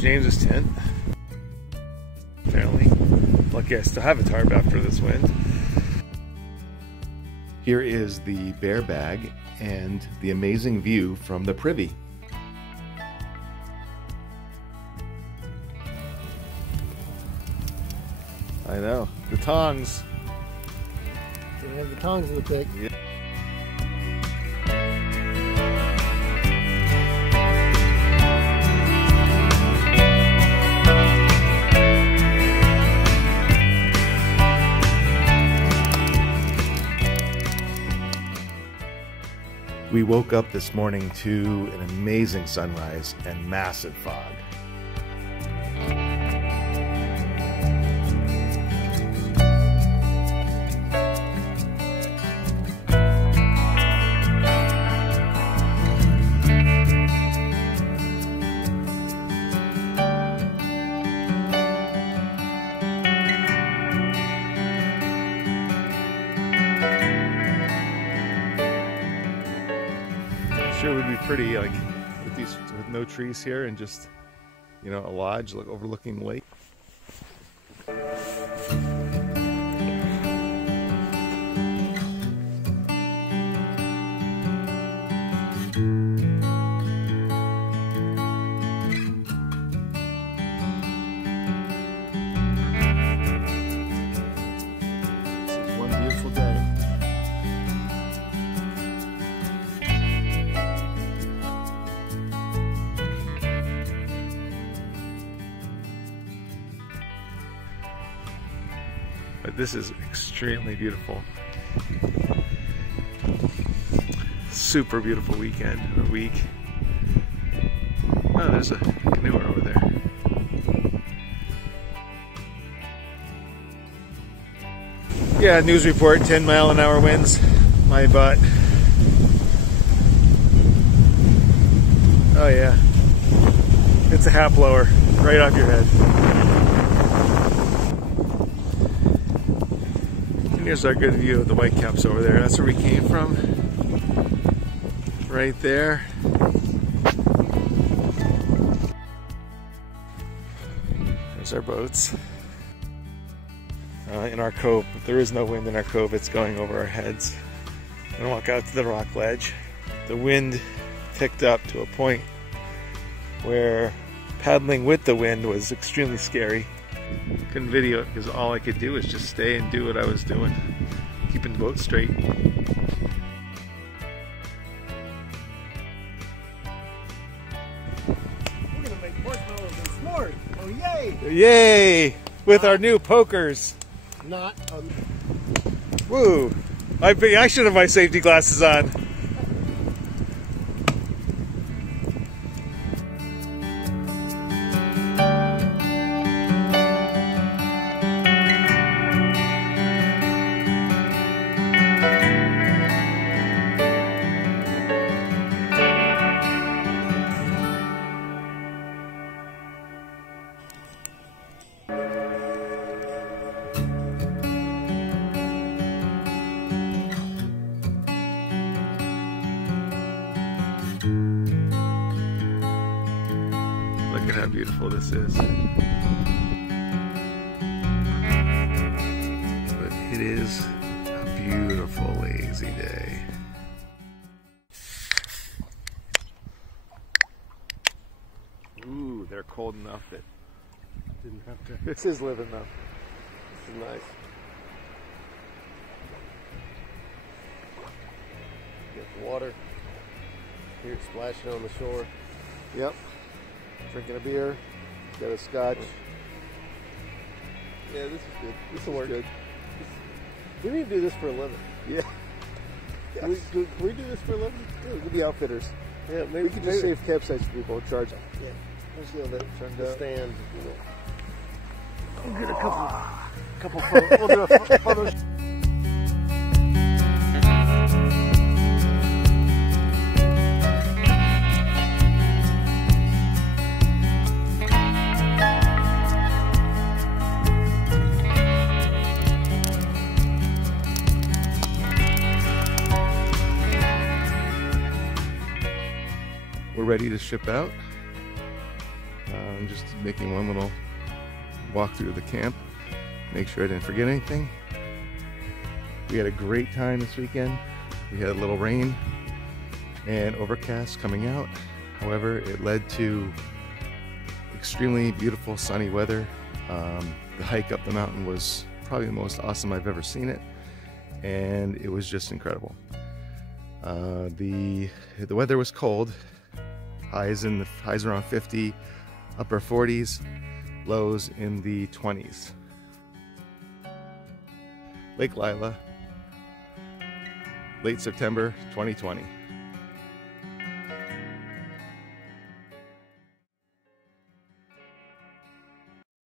There's James's tent. Apparently. Lucky I still have a tarp after this wind. Here is the bear bag and the amazing view from the privy. I know. The tongs. We have the tongs in the pick. Yeah. We woke up this morning to an amazing sunrise and massive fog. Sure would be pretty, like with no trees here and just, you know, a lodge overlooking the lake. This is one beautiful day. But this is extremely beautiful. Super beautiful weekend or week. Oh, there's a canoe over there. Yeah, news report, 10-mile-an-hour winds. My butt. Oh yeah. It's a half blower right off your head. Here's our good view of the Whitecaps over there. That's where we came from. Right there. There's our boats. In our cove. If there is no wind in our cove, it's going over our heads. I'm gonna walk out to the rock ledge. The wind picked up to a point where paddling with the wind was extremely scary. Couldn't video it because all I could do was just stay and do what I was doing, keeping the boat straight. We're gonna make marshmallows and s'mores. Oh yay! Yay! With our new pokers. Not. Woo! I should have my safety glasses on. Look at how beautiful this is. But it is a beautiful, lazy day. Ooh, they're cold enough that Didn't have to. this is living though. This is nice. Get the water. Hear it splashing on the shore. Yep. Drinking a beer. Got a scotch. Yeah, this is good. This will work. Good. We need to do this for a living. Yeah. Can we do this for a living? Yeah, we could be outfitters. Yeah, maybe We could just save campsites for people and charge them. Yeah, let's go that Turned the out. stand. We'll get a couple photos. We'll do a photo. We're ready to ship out. I'm just making one little walk through the camp, make sure I didn't forget anything. We had a great time this weekend. We had a little rain and overcast coming out. However, it led to extremely beautiful sunny weather. The hike up the mountain was probably the most awesome I've ever seen it, and it was just incredible. The weather was cold. Highs around 50, upper 40s, lows in the 20s. Lake Lila, late September 2020.